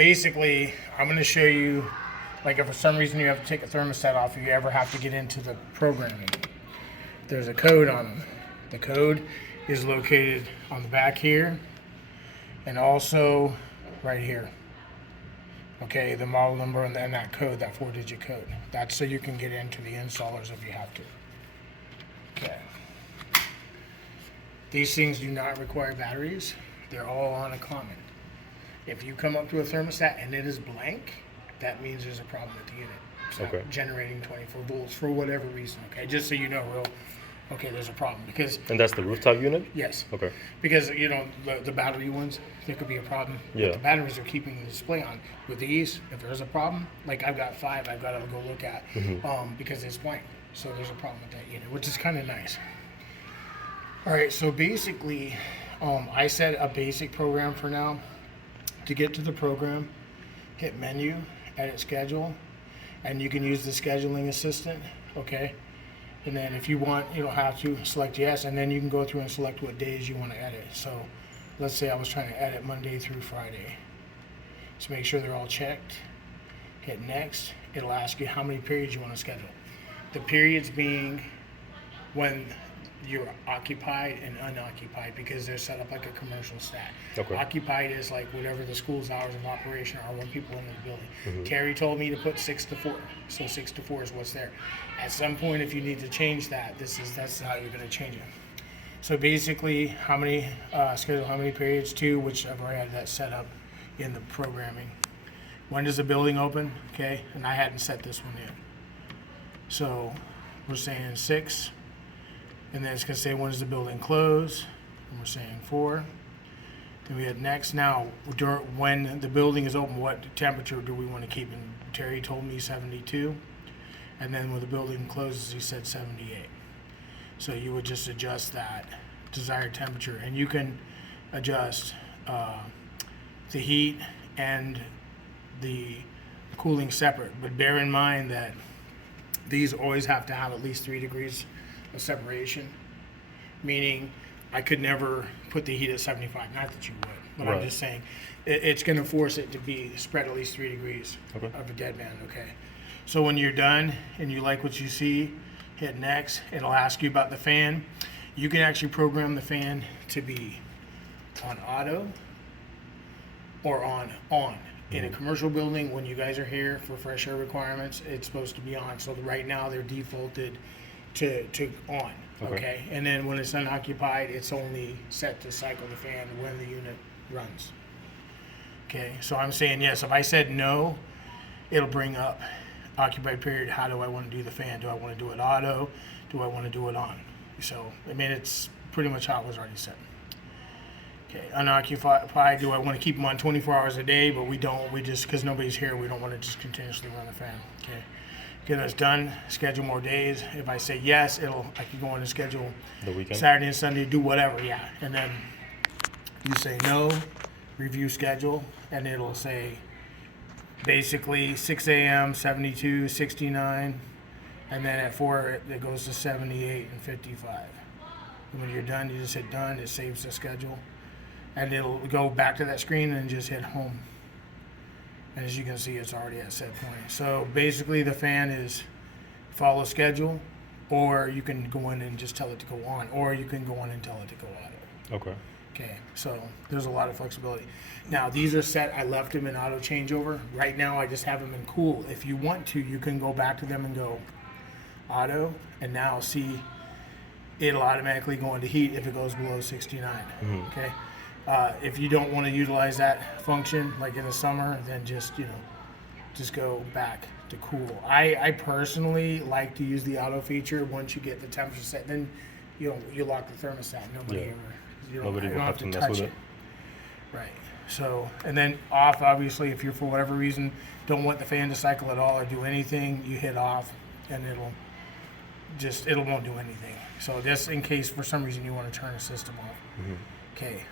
basically, I'm going to show you, like if for some reason you have to take a thermostat off, if you ever have to get into the programming, there's a code on them. The code is located on the back here and also right here. Okay, the model number and that code, that 4-digit code. That's so you can get into the installers if you have to. Okay. These things do not require batteries. They're all on a common. If you come up to a thermostat and it is blank, that means there's a problem with the unit. It's not generating 24 volts for whatever reason. Okay, just so you know, there's a problem because. And that's the rooftop unit? Yes. Okay. Because the battery ones, there could be a problem. Yeah. The batteries are keeping the display on. With these, if there's a problem, like I've got 5, I've got to go look at because it's blank. So there's a problem with that unit, which is kind of nice. All right, so basically, I set a basic program for now. To get to the program, hit menu, edit schedule, and you can use the scheduling assistant, okay? And then if you want, you don't have to select yes, and then you can go through and select what days you want to edit. So let's say I was trying to edit Monday through Friday. So make sure they're all checked. Hit next. It'll ask you how many periods you want to schedule. The periods being when you're occupied and unoccupied because they're set up like a commercial stat. Okay. Occupied is like whatever the school's hours of operation are when people in the building. Terry told me to put 6 to 4, so 6 to 4 is what's there. At some point, if you need to change that, that's how you're going to change it. So basically, how many schedule how many periods? 2, which I've already had that set up in the programming. When does the building open? Okay, and I hadn't set this one yet. So we're saying 6. And then it's going to say when does the building close, and we're saying 4. Then we hit next. Now, when the building is open, what temperature do we want to keep? And Terry told me 72. And then when the building closes, he said 78. So you would just adjust that desired temperature. And you can adjust the heat and the cooling separate. But bear in mind that these always have to have at least 3 degrees of separation, meaning I could never put the heat at 75. Not that you would, but I'm just saying it's going to force it to be spread at least 3 degrees of a dead band. Okay, so when you're done and you like what you see, hit next. It'll ask you about the fan. You can actually program the fan to be on auto or on. In a commercial building, when you guys are here for fresh air requirements, it's supposed to be on. So right now they're defaulted to on, okay? And then when it's unoccupied, it's only set to cycle the fan when the unit runs. Okay, so I'm saying yes. If I said no, it'll bring up occupied period. How do I want to do the fan? Do I want to do it auto? Do I want to do it on? So, I mean, it's pretty much how it was already set. Okay, unoccupied, do I want to keep them on 24 hours a day? But we don't, because nobody's here, we don't want to just continuously run the fan, okay? Get us done, schedule more days. If I say yes, I can go on and schedule the weekend, Saturday and Sunday, do whatever, yeah. And then you say no, review schedule, and it'll say basically 6 a.m., 72, 69, and then at 4, it goes to 78 and 55. And when you're done, you just hit done, it saves the schedule, and it'll go back to that screen and just hit home. And as you can see, it's already at set point. So basically the fan is follow schedule, or you can go in and just tell it to go on, or you can go on and tell it to go auto. Okay. Okay, so there's a lot of flexibility. Now these are set, I left them in auto changeover. Right now I just have them in cool. If you want to, you can go back to them and go auto, and now see it'll automatically go into heat if it goes below 69, okay? If you don't want to utilize that function, like in the summer, then just go back to cool. I personally like to use the auto feature. Once you get the temperature set, then you lock the thermostat. Nobody will have to mess with it. Right. So, and then off, obviously, if you're for whatever reason don't want the fan to cycle at all or do anything, you hit off, and it won't do anything. So just in case for some reason you want to turn the system off. Okay,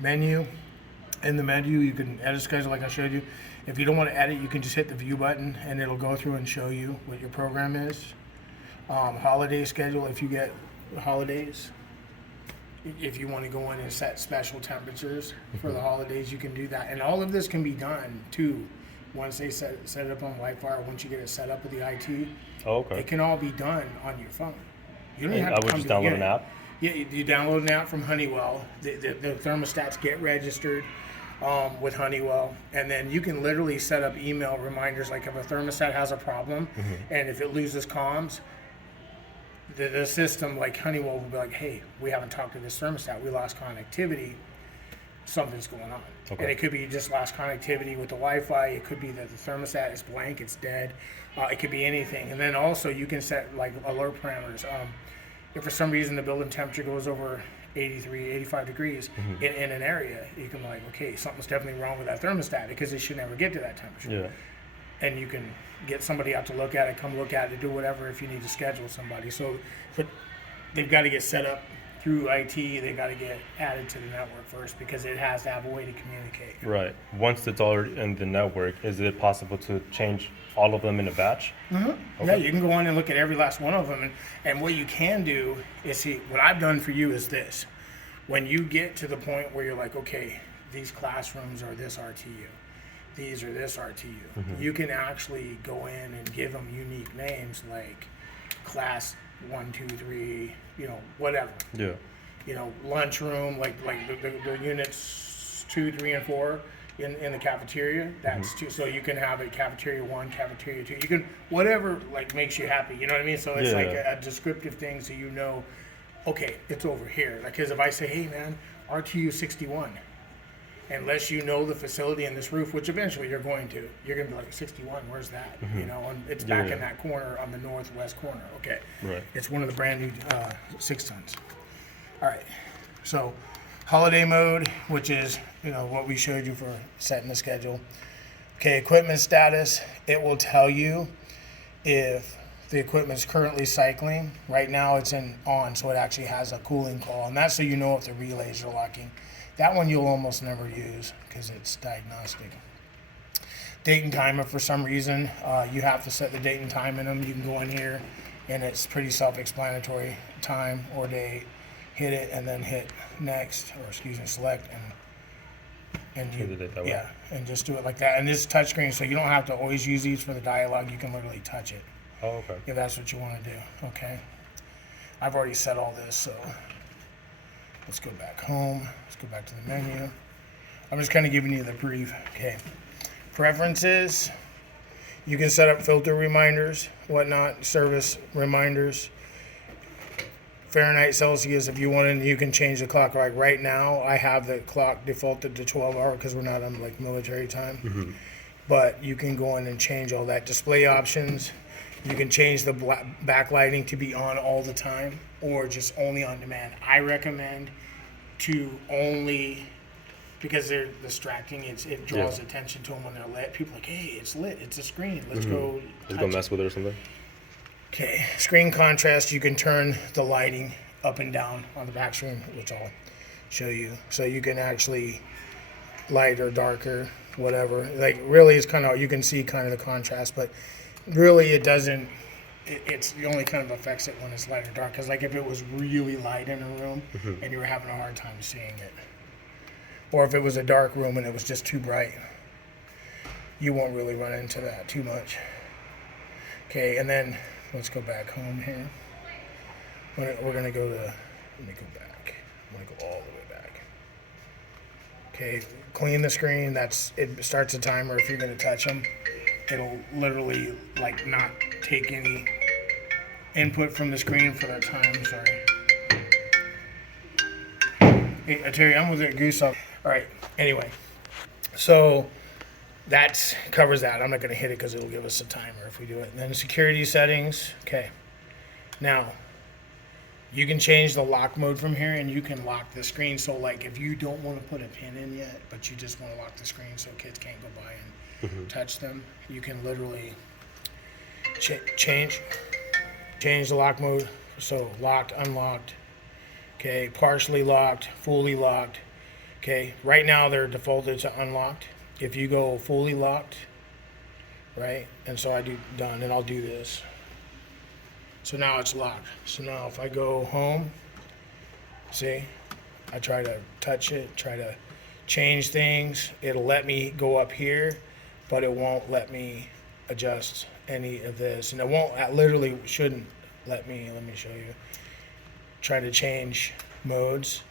menu. In the menu, you can edit schedule like I showed you. If you don't want to edit, you can just hit the view button and it'll go through and show you what your program is. Holiday schedule, if you get holidays. If you want to go in and set special temperatures for the holidays, you can do that. And all of this can be done too. Once they set it up on Wi-Fi, or once you get it set up with the IT, it can all be done on your phone. You don't even have to I would just download an app? Yeah, you download an app from Honeywell. The thermostats get registered with Honeywell, and then you can literally set up email reminders. Like if a thermostat has a problem, and if it loses comms, the system, like Honeywell, will be like, hey, we haven't talked to this thermostat. We lost connectivity. Something's going on. Okay. And it could be just lost connectivity with the Wi-Fi. It could be that the thermostat is blank, it's dead. It could be anything. And then also you can set like alert parameters. If for some reason the building temperature goes over 83, 85 degrees in an area, you can be like, okay, something's definitely wrong with that thermostat because it should never get to that temperature. Yeah. And you can get somebody out to look at it, come look at it, do whatever if you need to schedule somebody. So, but they've got to get set up through IT. They've got to get added to the network first because it has to have a way to communicate. Right. Once it's already in the network, is it possible to change all of them in a batch? Okay. Yeah, you can go on and look at every last one of them. And what you can do is see, what I've done for you is this. When you get to the point where you're like, okay, these classrooms are this RTU, these are this RTU, you can actually go in and give them unique names like class 1, 2, 3, whatever. Yeah. Lunchroom, like the units 2, 3, and 4 in the cafeteria. That's two. So you can have a cafeteria 1, cafeteria 2. You can whatever like makes you happy. You know what I mean? So it's a descriptive thing, so okay, it's over here. Like, because if I say, hey man, RTU 61, unless you know the facility and this roof, which eventually you're going to be like 61. Where's that? And it's back in that corner on the northwest corner. Okay. Right. It's one of the brand new 6 tons. All right. So holiday mode, which is what we showed you for setting the schedule. Okay. Equipment status. It will tell you if the equipment's currently cycling. Right now it's on, so it actually has a cooling call, and that's so you know if the relays are locking. That one you'll almost never use because it's diagnostic. Date and timer, for some reason, you have to set the date and time in them. You can go in here, and it's pretty self-explanatory. Time or date, hit it, and then hit next, select, and Change the date that way. Yeah, and just do it like that. And this is touchscreen, so you don't have to always use these for the dialogue. You can literally touch it. Oh, okay. If that's what you want to do. Okay. I've already set all this, so let's go back home. Let's go back to the menu. I'm just kind of giving you the brief. Okay. Preferences. You can set up filter reminders, whatnot, service reminders. Fahrenheit, Celsius, if you wanted, you can change the clock. Like right now, I have the clock defaulted to 12 hour because we're not on like military time. But you can go in and change all that. Display options. You can change the backlighting to be on all the time or just only on demand. I recommend to only, because they're distracting, it draws attention to them when they're lit. People are like, hey, it's lit, it's a screen, let's go Let's go mess with it or something. Okay, screen contrast, you can turn the lighting up and down on the back screen, which I'll show you. So you can actually lighter, darker, whatever. Like really it's kind of, you can see kind of the contrast, but really it doesn't, it only kind of affects it when it's light or dark. Because like if it was really light in a room and you were having a hard time seeing it, or if it was a dark room and it was just too bright, you won't really run into that too much. Okay, and then let's go back home here. We're gonna go to, let me go back. I'm gonna go all the way back. Okay, clean the screen. It starts a timer if you're gonna touch them. It'll literally like not take any input from the screen for that time. Sorry. Hey, Terry, I'm with it. Goose up. All right. Anyway, so that covers that. I'm not going to hit it because it'll give us a timer if we do it. And then security settings. Okay. Now, you can change the lock mode from here, and you can lock the screen. So, like, if you don't want to put a pin in yet, but you just want to lock the screen so kids can't go by and touch them, you can literally change the lock mode. So locked, unlocked, okay, partially locked, fully locked. Okay, right now they're defaulted to unlocked. If you go fully locked, right, and so I do done, and I'll do this. So now it's locked. So now if I go home, see, I try to touch it, try to change things. It'll let me go up here, but it won't let me adjust any of this. And it won't, I literally shouldn't let me show you. Try to change modes.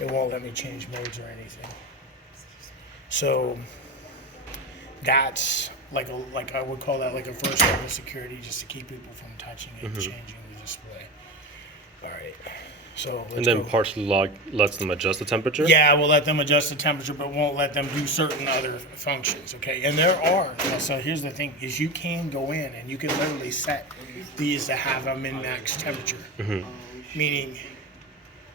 It won't let me change modes or anything. So that's like I would call that like a first level security, just to keep people from touching it and changing the display. All right. So And then go. partially lock lets them adjust the temperature? Yeah, we'll let them adjust the temperature, but won't let them do certain other functions, okay? And there are, so here's the thing, is you can go in and you can literally set these to have them in max temperature. Meaning,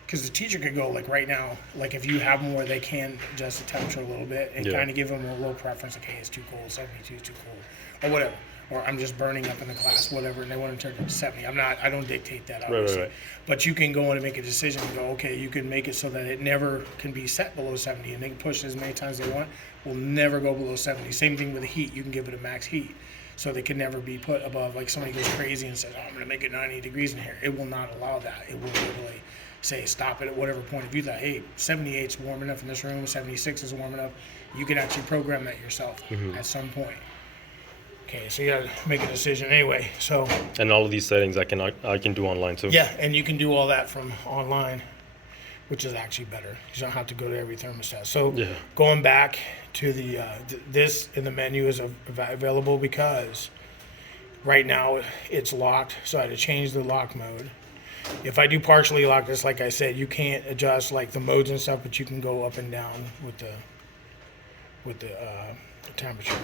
because the teacher could go, like right now, like if you have them where they can adjust the temperature a little bit and kind of give them a little preference, okay, it's too cold, 72 is too cold, or whatever. Or I'm just burning up in the class, whatever, and they want to turn it to 70. I don't dictate that, obviously. Right. But you can go in and make a decision and go, okay, you can make it so that it never can be set below 70, and they can push it as many times as they want. Will never go below 70. Same thing with the heat. You can give it a max heat. So they can never be put above, like somebody goes crazy and says, oh, I'm going to make it 90 degrees in here. It will not allow that. It will literally say stop it at whatever point of view that, hey, 78 is warm enough in this room, 76 is warm enough. You can actually program that yourself at some point. Okay, so you gotta make a decision anyway. So And all of these settings I can do online too. yeah, and you can do all that from online, which is actually better. You don't have to go to every thermostat. So going back to the this in the menu is available because right now it's locked. So I had to change the lock mode. If I do partially lock this, like I said, you can't adjust like the modes and stuff, but you can go up and down with the temperature.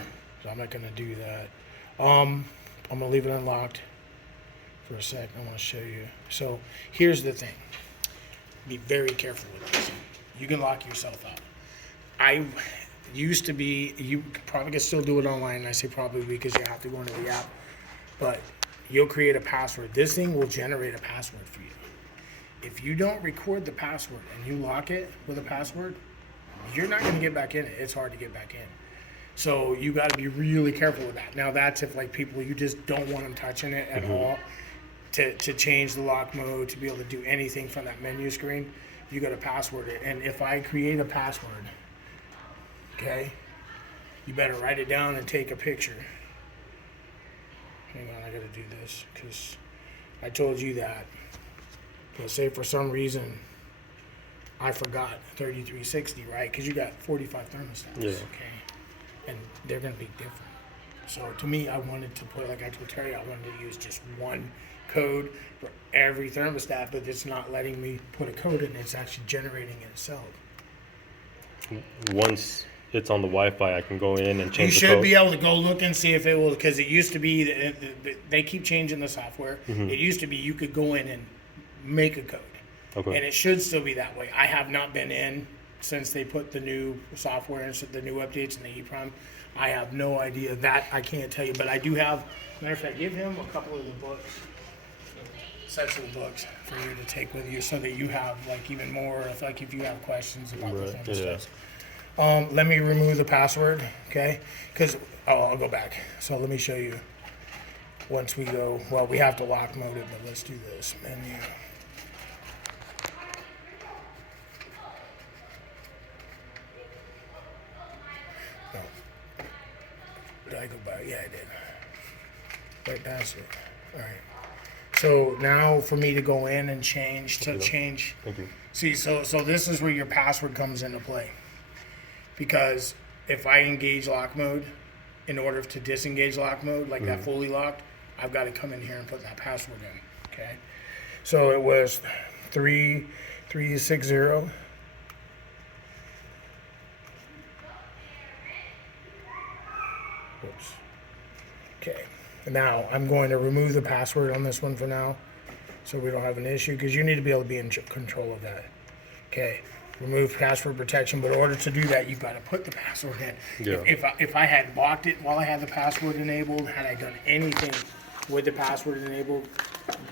So I'm not going to do that. I'm going to leave it unlocked for a sec. I want to show you. So here's the thing. Be very careful with this. You can lock yourself out. I used to be, you probably can still do it online. And I say probably because you have to go into the app. But you'll create a password. This thing will generate a password for you. If you don't record the password and you lock it with a password, you're not going to get back in it. It's hard to get back in. So you got to be really careful with that. Now that's if like people, you just don't want them touching it at all. To change the lock mode, to be able to do anything from that menu screen, you got to password it. And if I create a password, okay, you better write it down and take a picture. Hang on, I got to do this because I told you that. Let's say for some reason I forgot 3360, right? Because you got 45 thermostats, okay? And they're going to be different. So to me, I wanted to put, like I told Terry, I wanted to use just one code for every thermostat, but it's not letting me put a code in. It's actually generating it itself. Once it's on the Wi-Fi, I can go in and change You the code. should be able to go look and see if it will, because it used to be, they keep changing the software. It used to be you could go in and make a code. Okay. And it should still be that way. I have not been in since they put the new software and the new updates and the EEPROM. I have no idea. That I can't tell you, but I do have, matter of fact, give him a couple of the books, sets of the books for you to take with you so that you have like even more, if you have questions about the thermostats. Let me remove the password, okay? Because, I'll go back. So let me show you once we go, well, we have to lock mode it, but let's do this. Menu. No. Did I go back? Yeah, I did. Right past it. All right. So now for me to go in and change. Thank you. See, so this is where your password comes into play. Because if I engage lock mode, in order to disengage lock mode, like that fully locked, I've got to come in here and put that password in. Okay. So it was 3360. Oops. Okay. Now I'm going to remove the password on this one for now, so we don't have an issue, because you need to be able to be in control of that. Okay. Remove password protection, but in order to do that, you've got to put the password in. Yeah. If I had locked it while I had the password enabled, had I done anything with the password enabled,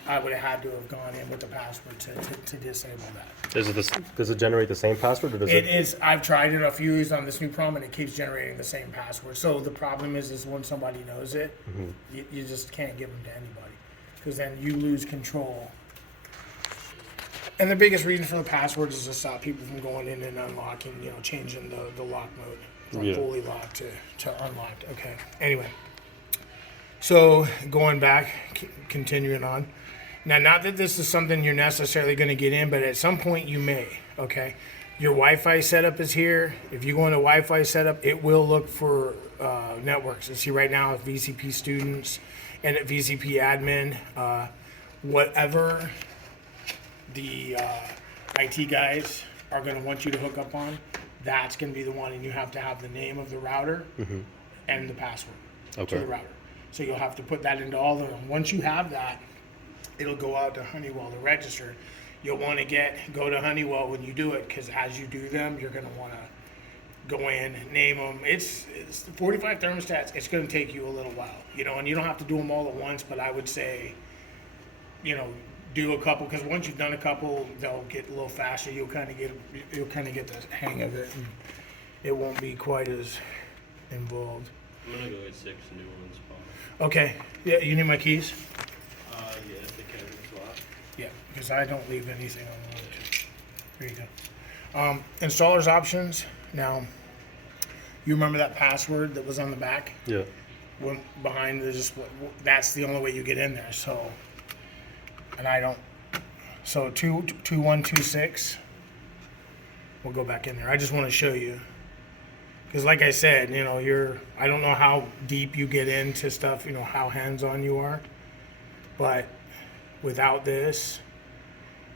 I would have had to have gone in with the password to disable that. Does it generate the same password, or does It is. I've tried it a few years on this new prom, and it keeps generating the same password. So the problem is when somebody knows it, you just can't give them to anybody, because then you lose control And the biggest reason for the passwords is to stop people from going in and unlocking, changing the lock mode from Yeah. fully locked to unlocked. Okay. Anyway, so going back, continuing on. Now, not that this is something you're necessarily going to get in, but at some point you may. Okay. Your Wi-Fi setup is here. If you go into Wi-Fi setup, it will look for networks. And see right now, it's VCP students and at VCP admin, whatever the IT guys are going to want you to hook up on, that's going to be the one, and you have to have the name of the router and the password to Okay. the router. So you'll have to put that into all of them. Once you have that, it'll go out to Honeywell to register. You'll want to go to Honeywell when you do it, because as you do them, you're going to want to go in, name them. It's 45 thermostats. It's going to take you a little while, and you don't have to do them all at once, but I would say, do a couple, because once you've done a couple, they'll get a little faster. You'll kind of get the hang of it, and it won't be quite as involved. I'm gonna go with 6 new ones, Paul. Okay, yeah, you need my keys? Yeah, if the cabinet's locked. Yeah, because I don't leave anything unlocked. There you go. Installer's options. Now, you remember that password that was on the back? Yeah. When behind that's the only way you get in there. So, and I don't. So 2126. We'll go back in there. I just want to show you, because like I said, I don't know how deep you get into stuff. How hands-on you are, but without this,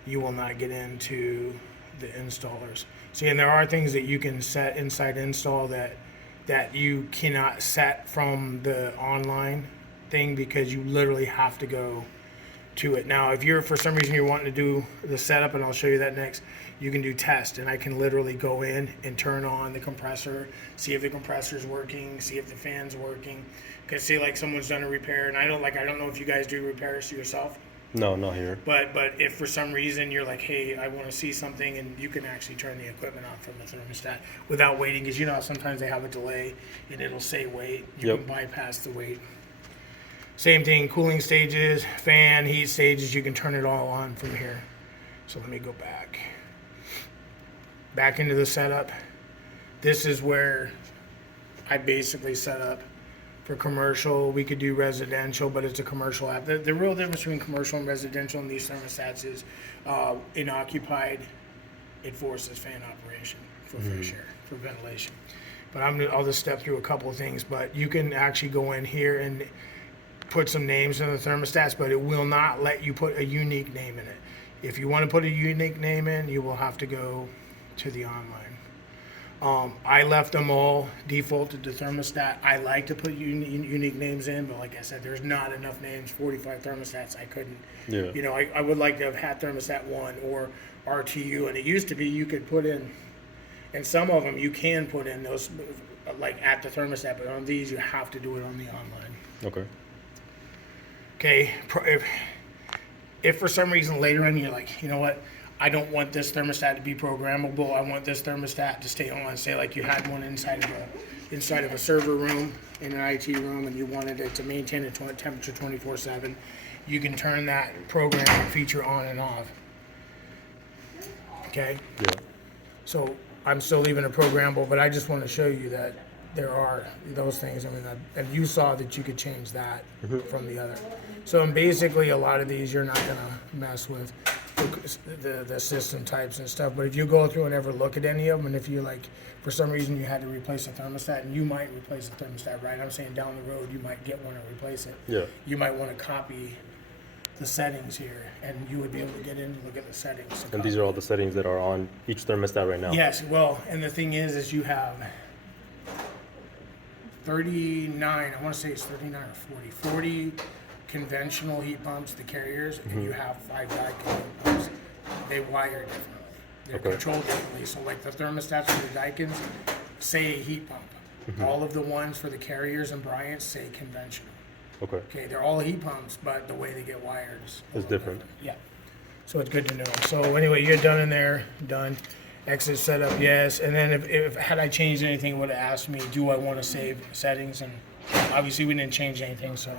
you will not get into the installers. See, and there are things that you can set inside install that you cannot set from the online thing, because you literally have to go to it. Now, if for some reason you're wanting to do the setup, and I'll show you that next, you can do test, and I can literally go in and turn on the compressor, see if the compressor's working, see if the fan's working. Because say like someone's done a repair, and I don't know if you guys do repairs to yourself. No, not here. But if for some reason you're like, hey, I want to see something, and you can actually turn the equipment on from the thermostat without waiting, because sometimes they have a delay and it'll say wait. You can bypass the wait. Same thing, cooling stages, fan, heat stages, you can turn it all on from here. So let me go back into the setup. This is where I basically set up for commercial. We could do residential, but it's a commercial app. The real difference between commercial and residential in these thermostats is in occupied, it forces fan operation for fresh air, for ventilation. But I'll just step through a couple of things. But you can actually go in here and put some names in the thermostats, but it will not let you put a unique name in it. If you want to put a unique name in, you will have to go to the online. I left them all defaulted to thermostat. I like to put unique names in, but like I said, there's not enough names. 45 thermostats, I couldn't. Yeah. I would like to have had thermostat 1 or RTU, and it used to be you could put in, and some of them you can put in those like at the thermostat, but on these you have to do it on the online. Okay. Okay, if for some reason later on you're like, you know what, I don't want this thermostat to be programmable, I want this thermostat to stay on, say like you had one inside of a server room in an IT room, and you wanted it to maintain a temperature 24/7, you can turn that programming feature on and off. Okay? Yeah. So I'm still leaving it programmable, but I just want to show you that there are those things. And you saw that you could change that from the other. So basically, a lot of these you're not going to mess with the system types and stuff. But if you go through and ever look at any of them, and if you for some reason you had to replace a thermostat, and you might replace the thermostat, right? I'm saying down the road you might get one and replace it. Yeah. You might want to copy the settings here, and you would be able to get in and look at the settings. And these are all the settings that are on each thermostat right now. Yes, well, and the thing is you have 39, I want to say it's 39 or 40 conventional heat pumps, the carriers, and you have 5 Daikin heat pumps. They wire differently. They're controlled differently. So like the thermostats for the Daikins say heat pump. All of the ones for the carriers and Bryant's say conventional. Okay, they're all heat pumps, but the way they get wired is different. Yeah. So it's good to know. So anyway, you're done in there, done. Exit setup, yes. And then if had I changed anything, it would have asked me, do I want to save settings? And obviously we didn't change anything, so